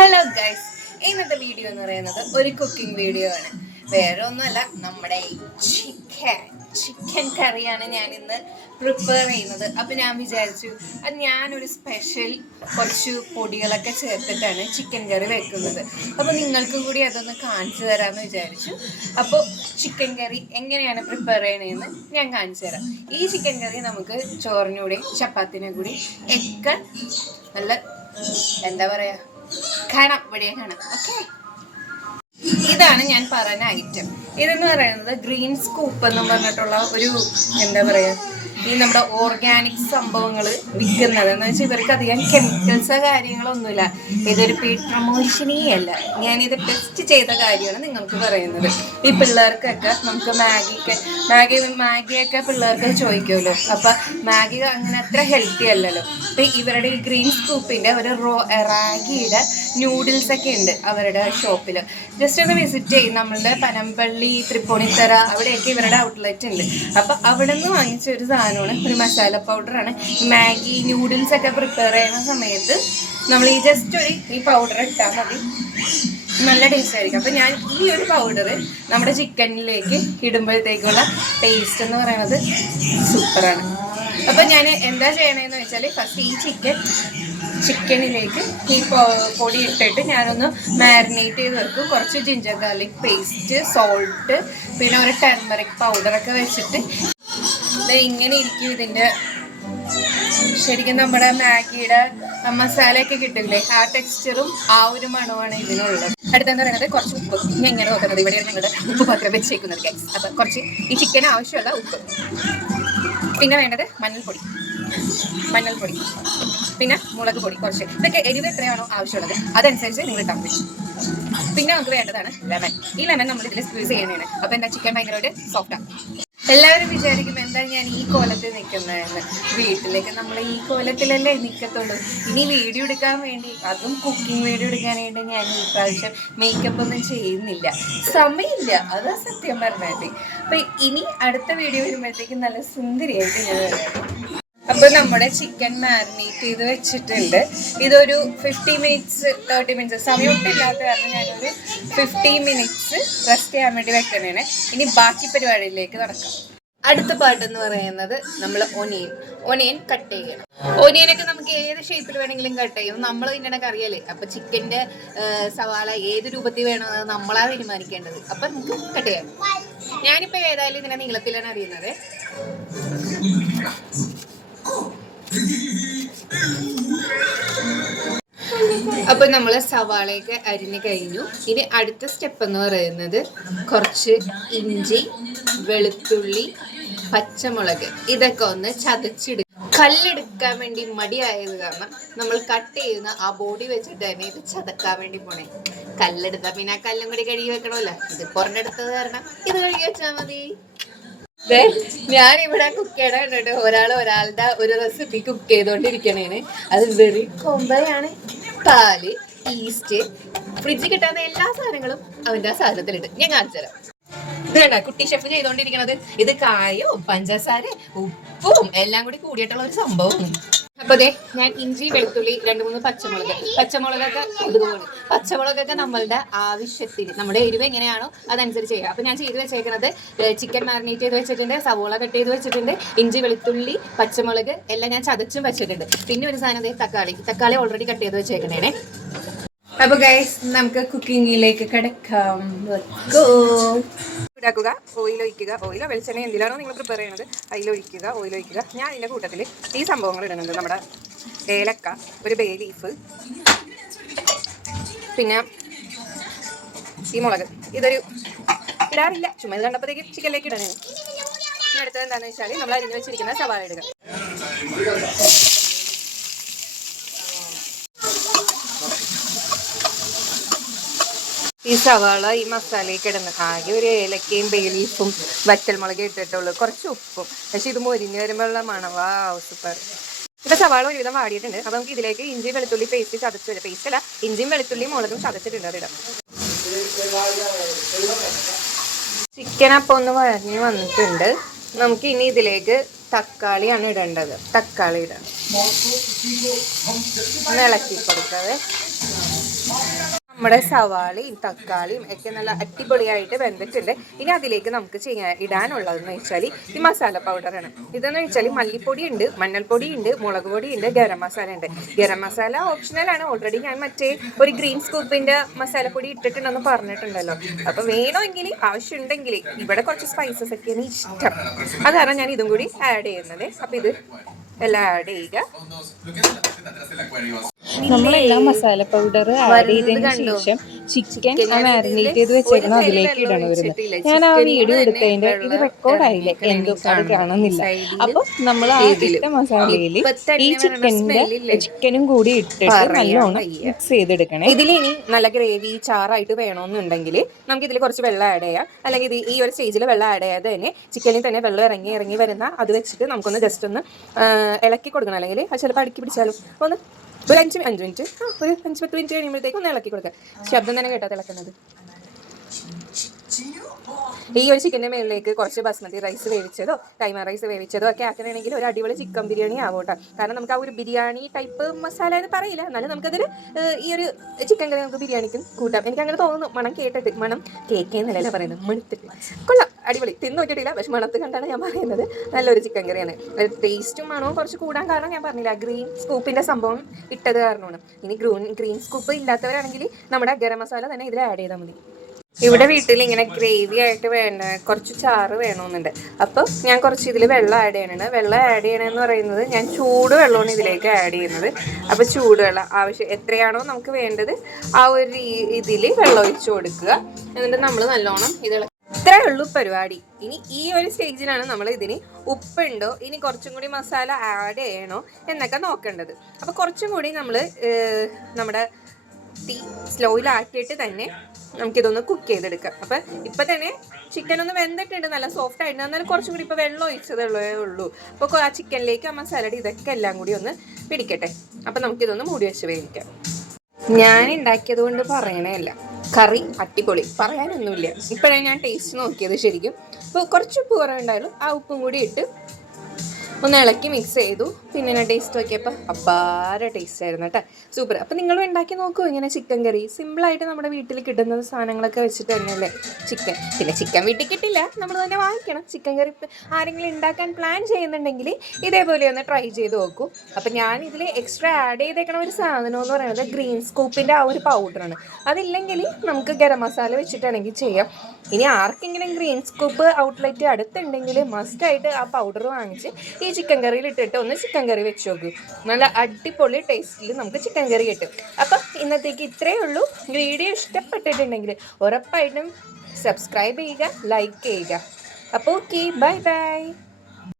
Hello guys, ഇന്നത്തെ video എന്ന് പറയുന്നത് ഒരു കുക്കിംഗ് വീഡിയോ ആണ്. വേറെ ഒന്നുമല്ല, നമ്മുടെ ചിക്കൻ കറിയാണ് ഞാൻ ഇന്ന് പ്രിപ്പയർ ചെയ്യുന്നത്. അപ്പം ഞാൻ വിചാരിച്ചു അത് ഞാനൊരു സ്പെഷ്യൽ കുറച്ച് പൊടികളൊക്കെ ചേർത്തിട്ടാണ് ചിക്കൻ കറി വെക്കുന്നത്. അപ്പോൾ നിങ്ങൾക്കും കൂടി അതൊന്ന് കാണിച്ചു തരാമെന്ന് വിചാരിച്ചു. അപ്പോൾ ചിക്കൻ കറി എങ്ങനെയാണ് പ്രിപ്പയർ ചെയ്യണതെന്ന് ഞാൻ കാണിച്ചു തരാം. ഈ ചിക്കൻ കറി നമുക്ക് ചോറിനൂടെയും ചപ്പാത്തിനെ കൂടി ഒക്കെ നല്ല എന്താ പറയുക കാണാം, ഇവിടെ കാണാം. ഓക്കെ, ഇതാണ് ഞാൻ പറഞ്ഞ ഐറ്റം. ഇതെന്ന് പറയുന്നത് ഗ്രീൻ സ്കൂപ്പ് എന്ന് പറഞ്ഞിട്ടുള്ള ഒരു എന്താ പറയുക, ഈ നമ്മുടെ ഓർഗാനിക് സംഭവങ്ങൾ വിൽക്കുന്നത് എന്ന് വെച്ചാൽ ഇവർക്ക് അധികം കെമിക്കൽസോ കാര്യങ്ങളൊന്നുമില്ല. ഇതൊരു പെയ്ഡ് പ്രൊമോഷനേ അല്ല, ഞാനിത് ടെസ്റ്റ് ചെയ്ത കാര്യമാണ് നിങ്ങൾക്ക് പറയുന്നത്. ഈ പിള്ളേർക്കൊക്കെ നമുക്ക് മാഗിയൊക്കെ പിള്ളേർക്ക് ചോദിക്കുമല്ലോ. അപ്പം മാഗി അങ്ങനെ അത്ര ഹെൽത്തി അല്ലല്ലോ. അപ്പം ഇവരുടെ ഈ ഗ്രീൻ സ്കൂപ്പിൻ്റെ ഒരു റാഗിയുടെ നൂഡിൽസൊക്കെ ഉണ്ട് അവരുടെ ഷോപ്പിൽ. ജസ്റ്റ് ഒന്ന് വിസിറ്റ് ചെയ്യും. നമ്മളുടെ പനമ്പള്ളി, തൃപ്പൂണിത്തറ അവിടെയൊക്കെ ഇവരുടെ ഔട്ട്ലെറ്റ് ഉണ്ട്. അപ്പം അവിടെ നിന്ന് വാങ്ങിച്ച ഒരു സാധനമാണ്, ഒരു മസാല പൗഡറാണ്. മാഗി നൂഡിൽസ് ഒക്കെ പ്രിപ്പയർ ചെയ്യുന്ന സമയത്ത് നമ്മൾ ഈ ജസ്റ്റ് ഈ പൗഡർ ഇട്ടാൽ മതി, നല്ല ടേസ്റ്റ് ആയിരിക്കും. അപ്പം ഞാൻ ഈ ഒരു പൗഡർ നമ്മുടെ ചിക്കനിലേക്ക് ഇടുമ്പോഴത്തേക്കുള്ള ടേസ്റ്റ് എന്ന് പറയുന്നത് സൂപ്പറാണ്. അപ്പം ഞാൻ എന്താ ചെയ്യണമെന്ന് വെച്ചാൽ, ഫസ്റ്റ് ഈ ചിക്കനിലേക്ക് ഈ പൊടി ഇട്ടിട്ട് ഞാനൊന്ന് മാരിനേറ്റ് ചെയ്ത് വെക്കും. കുറച്ച് ജിഞ്ചർ ഗാർലിക് പേസ്റ്റ്, സോൾട്ട്, പിന്നെ ഒരു ടർമറിക് പൗഡറൊക്കെ വെച്ചിട്ട് ഇങ്ങനെ ഇരിക്കും. ഇതിൻ്റെ ശരിക്കും നമ്മുടെ മാഗിയുടെ മസാലയൊക്കെ കിട്ടില്ലേ, ആ ടെക്സ്ചറും ആ ഒരു മണമാണ് ഇതിനുള്ളത്. അടുത്തെന്ന് പറയുന്നത് കുറച്ച് ഉപ്പ്. ഇനി എങ്ങനെ നോക്കുന്നത്, ഇവിടെയാണ് ഞങ്ങളുടെ ഉപ്പ് പാത്രം വെച്ചേക്കുന്നത് ഗൈസ്. അപ്പം കുറച്ച് ഈ ചിക്കന് ആവശ്യമുള്ള ഉപ്പ്, പിന്നെ വേണ്ടത് മഞ്ഞൾപ്പൊടി, പിന്നെ മുളക് പൊടി കുറച്ച്. ഇതൊക്കെ എരിവ് എത്രയാണോ ആവശ്യമുള്ളത് അതനുസരിച്ച് നിങ്ങൾ ഇട്ടാൽ മതി. പിന്നെ നമുക്ക് വേണ്ടതാണ് ലെമൺ. ഈ ലെമൺ നമ്മൾ ഇതിൽ സ്ക്വീസ് ചെയ്യണതാണ്. അപ്പോൾ എന്താ, ചിക്കൻ ഭയങ്കരമായിട്ട് സോഫ്റ്റാണ്. എല്ലാവരും വിചാരിക്കും എന്താ ഞാൻ ഈ കോലത്തിൽ നിൽക്കുന്നതെന്ന്. വീട്ടിലേക്ക് നമ്മൾ ഈ കോലത്തിലല്ലേ നിൽക്കത്തുള്ളൂ. ഇനി വീഡിയോ എടുക്കാൻ വേണ്ടി, അതും കുക്കിംഗ് വീഡിയോ എടുക്കാൻ വേണ്ടി ഞാൻ ഈ പ്രാവശ്യം മേക്കപ്പ് ഒന്നും ചെയ്യുന്നില്ല, സമയമില്ല, അതാ സത്യം പറഞ്ഞാൽ. അപ്പം ഇനി അടുത്ത വീഡിയോ വരുമ്പോഴത്തേക്കും നല്ല സുന്ദരിയായിട്ട് ഞാൻ വരാം. അപ്പോൾ നമ്മുടെ ചിക്കൻ മാരിനേറ്റ് ചെയ്ത് വെച്ചിട്ടുണ്ട്. ഇതൊരു 50 മിനിറ്റ്സ് 30 മിനിറ്റ്സ് സമയം ഒട്ടില്ലാത്ത കാരണം ഞാനൊരു 50 മിനിറ്റ്സ് റെസ്റ്റ് ചെയ്യാൻ വേണ്ടി വെക്കണേണ്. ഇനി ബാക്കി പരിപാടിയിലേക്ക് നടക്കാം. അടുത്ത പാട്ടെന്ന് പറയുന്നത് നമ്മൾ ഒനിയൻ കട്ട് ചെയ്യണം. ഒനിയനൊക്കെ നമുക്ക് ഏത് ഷേപ്പിൽ വേണമെങ്കിലും കട്ട് ചെയ്യും. നമ്മൾ ഇതിനൊക്കെ അറിയാലേ. അപ്പം ചിക്കൻ്റെ സവാള ഏത് രൂപത്തിൽ വേണമെന്ന് നമ്മളാ തീരുമാനിക്കേണ്ടത്. അപ്പം നമുക്ക് കട്ട് ചെയ്യാം. ഞാനിപ്പോൾ ഏതായാലും ഇതിനെ നീളത്തിലാണ് അറിയുന്നത്. അപ്പോൾ നമ്മൾ സവാളയൊക്കെ അരിഞ്ഞ് കഴിഞ്ഞു. ഇനി അടുത്ത സ്റ്റെപ്പ് എന്ന് പറയുന്നത് കുറച്ച് ഇഞ്ചി, വെളുത്തുള്ളി, പച്ചമുളക് ഇതൊക്കെ ഒന്ന് ചതച്ചിടുക. കല്ലെടുക്കാൻ വേണ്ടി മടിയായത് കാരണം നമ്മൾ കട്ട് ചെയ്യുന്ന ആ ബോഡി വെച്ചിട്ട് തന്നെ ഇത് ചതക്കാൻ വേണ്ടി പോണേ. കല്ലെടുത്താൽ പിന്നെ ആ കല്ലും കൂടി കഴുകി വെക്കണമല്ലോ. ഇത് പുറത്തെടുത്തത് കാരണം ഇത് കഴുകി വെച്ചാൽ മതി. ഞാനിവിടെ കുക്ക് ചെയ്യണ കണ്ടിട്ട് ഒരാളുടെ ഒരു റെസിപ്പി കുക്ക് ചെയ്തോണ്ടിരിക്കണേന്. അത് വെറി കൊമ്പയാണ്. പാല്, ഈസ്റ്റ്, ഫ്രിഡ്ജിൽ കിട്ടാവുന്ന എല്ലാ സാധനങ്ങളും അവന്റെ ആ സാധനത്തിലിട്ട് ഞാൻ കാണിച്ചു തരാം. ഇത് വേണ്ട, കുട്ടി ഷെഫ് ചെയ്തോണ്ടിരിക്കണത് ഇത് കായവും പഞ്ചസാര ഉപ്പും എല്ലാം കൂടി കൂടിയിട്ടുള്ള ഒരു സംഭവം. അപ്പൊ അതെ, ഞാൻ ഇഞ്ചി, വെളുത്തുള്ളി, 2-3 പച്ചമുളകൊക്കെ നമ്മളുടെ ആവശ്യത്തിന്, നമ്മുടെ എരിവ് എങ്ങനെയാണോ അതനുസരിച്ച് ചെയ്യുക. അപ്പൊ ഞാൻ ചെയ്ത് വെച്ചേക്കുന്നത് ചിക്കൻ മാരിനേറ്റ് ചെയ്ത് വെച്ചിട്ടുണ്ട്, സവോള കട്ട് ചെയ്ത് വെച്ചിട്ടുണ്ട്, ഇഞ്ചി, വെളുത്തുള്ളി, പച്ചമുളക് എല്ലാം ഞാൻ ചതച്ചും വെച്ചിട്ടുണ്ട്. പിന്നെ ഒരു സാധനം തക്കാളി ഓൾറെഡി കട്ട് ചെയ്ത് വെച്ചേക്കണേ. അപ്പൊ ഗൈസ്, നമുക്ക് കുക്കിങ്ങിലേക്ക് കിടക്കാം. ചൂടാക്കുക, ഓയിൽ ഒഴിക്കുക. ഓയിലോ വെളിച്ചെണ്ണ എന്തിലാണോ നിങ്ങൾ പ്രിപ്പയർ ചെയ്യുന്നത് അതിലൊഴിക്കുക, ഓയിൽ ഒഴിക്കുക. ഞാൻ ഇതിൻ്റെ കൂട്ടത്തിൽ ഈ സംഭവങ്ങൾ ഇടുന്നുണ്ട്. നമ്മുടെ ഏലക്ക, ഒരു ബേ ലീഫ്, പിന്നെ ഈ മുളക്. ഇതൊരു ഇടാറില്ല, ചുമ്മാ ഇത് കണ്ടപ്പോഴത്തേക്ക് ചിക്കനിലേക്ക് ഇടണേ. ഇനി അടുത്തത് എന്താണെന്ന് വെച്ചാൽ നമ്മൾ അരിഞ്ഞ് വെച്ചിരിക്കുന്ന സവാള ഇടുക. ഈ സവാള ഈ മസാലയ്ക്ക് ഇടുന്നത് ആകെ ഒരു ഏലക്കയും ബേ ലീഫും വറ്റൽമുളക് ഇട്ടിട്ടുള്ളൂ, കുറച്ച് ഉപ്പും. പക്ഷെ ഇത് മൊരിഞ്ഞ് വരുമ്പോഴുള്ള മണവാ സൂപ്പർ. ഇപ്പം സവാള ഒരുവിധം വാടിയിട്ടുണ്ട്. അപ്പം നമുക്ക് ഇതിലേക്ക് ഇഞ്ചി, വെളുത്തുള്ളി പേസ്റ്റ് ചതച്ച് വരും. പേസ്റ്റ് അല്ല, ഇഞ്ചിയും വെളുത്തുള്ളിയും മുളകും ചതച്ചിട്ടുണ്ട്, അതിടാം. ചിക്കൻ അപ്പം ഒന്ന് വഴഞ്ഞ് വന്നിട്ടുണ്ട്. നമുക്ക് ഇനി ഇതിലേക്ക് തക്കാളിയാണ് ഇടേണ്ടത്. തക്കാളി ഇടാം, ഒന്ന് ഇളക്കി കൊടുക്കാതെ. നമ്മുടെ സവാളയും തക്കാളിയും ഒക്കെ നല്ല അടിപൊളിയായിട്ട് വെന്തിട്ടുണ്ട്. ഇനി അതിലേക്ക് നമുക്ക് ഇടാനുള്ളതെന്ന് വെച്ചാൽ ഈ മസാല പൗഡറാണ്. ഇതെന്ന് വെച്ചാൽ മല്ലിപ്പൊടി ഉണ്ട്, മഞ്ഞൾപ്പൊടി ഉണ്ട്, മുളക് പൊടി ഉണ്ട്, ഗരം മസാല ഉണ്ട്. ഗരം മസാല ഓപ്ഷണലാണ്. ഓൾറെഡി ഞാൻ മറ്റേ ഒരു ഗ്രീൻ സ്കൂപ്പിന്റെ മസാലപ്പൊടി ഇട്ടിട്ടുണ്ടെന്ന് പറഞ്ഞിട്ടുണ്ടല്ലോ. അപ്പൊ വേണമെങ്കിൽ ആവശ്യമുണ്ടെങ്കിൽ ഇവിടെ കുറച്ച് സ്പൈസസ് ഒക്കെയാണ് ഇഷ്ടം, അതാണ് ഞാൻ ഇതും കൂടി ആഡ് ചെയ്യുന്നത്. അപ്പൊ ഇത് എല്ലാം ആഡ് ചെയ്യുക. നമ്മളെല്ലാം മസാല പൗഡർ ആഡ് ചെയ്തതിന് ശേഷം ചിക്കൻ മാരിനേറ്റ് ചെയ്ത് വെച്ചേക്കണം അതിലേക്ക് ഇടണമായിരുന്നു. ഞാൻ ആ വീഡിയോ എടുത്തതിന്റെ ഇത് റെക്കോർഡായില്ലേ, എന്തോ അത് കാണുന്നില്ല. അപ്പൊ നമ്മൾ ആ ഇട്ട മസാലയിൽ ഈ ചിക്കനും കൂടി ഇട്ടിട്ട് നല്ലോണം മിക്സ് ചെയ്തെടുക്കണേ. ഇതിലിനി നല്ല ഗ്രേവി ചാറായിട്ട് വേണമെന്നുണ്ടെങ്കിൽ നമുക്ക് ഇതിൽ കുറച്ച് വെള്ളം ആഡ് ചെയ്യാം. അല്ലെങ്കിൽ ഈ ഒരു സ്റ്റേജിൽ വെള്ളം ആഡ് ചെയ്യാതെ തന്നെ ചിക്കനിൽ തന്നെ വെള്ളം ഇറങ്ങി വരുന്ന അത് വെച്ചിട്ട് നമുക്കൊന്ന് ജസ്റ്റ് ഒന്ന് ഇളക്കി കൊടുക്കണം. അല്ലെങ്കിൽ അത് ചിലപ്പോൾ അടുക്കി പിടിച്ചാലും ഒന്ന് ഒരു 5 മിനിറ്റ് ഒരു 5-10 മിനിറ്റ് കഴിയുമ്പോഴത്തേക്ക് ഒന്ന് ഇളക്കി കൊടുക്കുക. ശബ്ദം തന്നെ കേട്ടാ തിളക്കുന്നത്. ഈ ഒരു ചിക്കൻ്റെ മേളിലേക്ക് കുറച്ച് ബസ്മതി റൈസ് വേവിച്ചതോ കൈമ റൈസ് വേവിച്ചതോ ഒക്കെ ആക്കണമെങ്കിൽ ഒരു അടിപൊളി ചിക്കൻ ബിരിയാണി ആവട്ടെ. കാരണം നമുക്ക് ആ ഒരു ബിരിയാണി ടൈപ്പ് മസാല എന്ന് പറയില്ല, എന്നാലും നമുക്കതിൽ ഈ ഒരു ചിക്കൻ കറി നമുക്ക് ബിരിയാണിക്കും കൂട്ടാം. എനിക്ക് അങ്ങനെ തോന്നുന്നു. മണം കേട്ടിട്ട്, മണം കേൾക്കുന്നതല്ല പറയുന്നത്, മണത്തിട്ട് കൊള്ളാം, അടിപൊളി. തിന്ന് നോക്കിയിട്ടില്ല, പക്ഷെ മണത്ത് കണ്ടാണ് ഞാൻ പറയുന്നത്. നല്ലൊരു ചിക്കൻ കറിയാണ്. ടേസ്റ്റും മണവും കുറച്ച് കൂടാൻ കാരണം ഞാൻ പറഞ്ഞില്ല, ഗ്രീൻ സ്കൂപ്പിൻ്റെ സംഭവം ഇട്ടത് കാരണമാണ്. ഇനി ഗ്രീൻ സ്കൂപ്പ് ഇല്ലാത്തവരാണെങ്കിൽ നമ്മുടെ ഗരം മസാല തന്നെ ഇതിൽ ആഡ് ചെയ്താൽ മതി. ഇവിടെ വീട്ടിൽ ഇങ്ങനെ ഗ്രേവി ആയിട്ട് വേണ്ട കുറച്ച് ചാറ് വേണമെന്നുണ്ട്. അപ്പോൾ ഞാൻ കുറച്ച് ഇതിൽ വെള്ളം ആഡ് ചെയ്യണതാണ്. വെള്ളം ആഡ് ചെയ്യണമെന്ന് പറയുന്നത് ഞാൻ ചൂട് വെള്ളമാണ് ഇതിലേക്ക് ആഡ് ചെയ്യുന്നത്. അപ്പോൾ ചൂടുവെള്ളം എത്രയാണോ നമുക്ക് വേണ്ടത് ആ ഒരു ഇതിൽ വെള്ളം ഒഴിച്ച് കൊടുക്കുക. എന്നിട്ട് നമ്മൾ നല്ലോണം ഇത്രേ ഉള്ളൂ പരിപാടി. ഇനി ഈ ഒരു സ്റ്റേജിലാണ് നമ്മൾ ഇതിന് ഉപ്പുണ്ടോ, ഇനി കുറച്ചും കൂടി മസാല ആഡ് ചെയ്യണോ എന്നൊക്കെ നോക്കേണ്ടത്. അപ്പോൾ കുറച്ചും കൂടി നമ്മൾ നമ്മുടെ തീ സ്ലോയിലാക്കിയിട്ട് തന്നെ നമുക്കിതൊന്ന് കുക്ക് ചെയ്തെടുക്കാം. അപ്പം ഇപ്പം തന്നെ ചിക്കൻ ഒന്ന് വെന്തിട്ടുണ്ട്, നല്ല സോഫ്റ്റ് ആയിട്ട്. എന്നാലും കുറച്ചും കൂടി ഇപ്പോൾ വെള്ളം ഒഴിച്ചതേ ഉള്ളൂ. അപ്പോൾ ആ ചിക്കനിലേക്ക് ആ മസാലയുടെ ഇതൊക്കെ എല്ലാം കൂടി ഒന്ന് പിടിക്കട്ടെ. അപ്പം നമുക്കിതൊന്ന് മൂടി വെച്ച് വേവിക്കാം. ഞാൻ ഉണ്ടാക്കിയത് കൊണ്ട് പറയണേയല്ല, കറി അടിപൊളി, പറയാനൊന്നുമില്ല. ഇപ്പോഴാണ് ഞാൻ ടേസ്റ്റ് നോക്കിയത് ശരിക്കും. അപ്പോൾ കുറച്ച് ഉപ്പ് കുറവുണ്ടായാലും ആ ഉപ്പും കൂടി ഇട്ട് ഒന്ന് ഇളക്കി മിക്സ് ചെയ്തു. പിന്നെ ഞാൻ ടേസ്റ്റ് നോക്കിയപ്പോൾ അപാര ടേസ്റ്റ് ആയിരുന്നു കേട്ടോ, സൂപ്പർ. അപ്പോൾ നിങ്ങളും ഉണ്ടാക്കി നോക്കൂ ഇങ്ങനെ ചിക്കൻ കറി. സിമ്പിളായിട്ട് നമ്മുടെ വീട്ടിൽ കിട്ടുന്ന സാധനങ്ങളൊക്കെ വെച്ചിട്ട് തന്നെയല്ലേ ചിക്കൻ. പിന്നെ ചിക്കൻ വീട്ടിൽ കിട്ടില്ല, നമ്മൾ തന്നെ വാങ്ങിക്കണം. ചിക്കൻ കറി ആരെങ്കിലും ഉണ്ടാക്കാൻ പ്ലാൻ ചെയ്യുന്നുണ്ടെങ്കിൽ ഇതേപോലെ ഒന്ന് ട്രൈ ചെയ്ത് നോക്കൂ. അപ്പം ഞാൻ ഇതിൽ എക്സ്ട്രാ ആഡ് ചെയ്തേക്കണ ഒരു സാധനം എന്ന് പറയുന്നത് ഗ്രീൻ സ്കൂപ്പിൻ്റെ ആ ഒരു പൗഡറാണ്. അതില്ലെങ്കിൽ നമുക്ക് ഗരം മസാല വെച്ചിട്ടാണെങ്കിൽ ചെയ്യാം. ഇനി ആർക്കെങ്കിലും ഗ്രീൻ സ്കൂപ്പ് ഔട്ട്ലെറ്റ് അടുത്തുണ്ടെങ്കിൽ മസ്റ്റായിട്ട് ആ പൗഡർ വാങ്ങിച്ച് ഈ ചിക്കൻ കറിയിൽ ഇട്ടിട്ട് ഒന്ന് ചിക്കൻ കറി വെച്ച് നോക്കൂ. നല്ല അടിപൊളി ടേസ്റ്റിൽ നമുക്ക് ചിക്കൻ കറി കിട്ടും. അപ്പം ഇന്നത്തേക്ക് ഇത്രയേ ഉള്ളൂ. വീഡിയോ ഇഷ്ടപ്പെട്ടിട്ടുണ്ടെങ്കിൽ ഉറപ്പായിട്ടും സബ്സ്ക്രൈബ് ചെയ്യുക, ലൈക്ക് ചെയ്യുക. അപ്പോൾ ഓക്കെ, ബൈ ബൈ.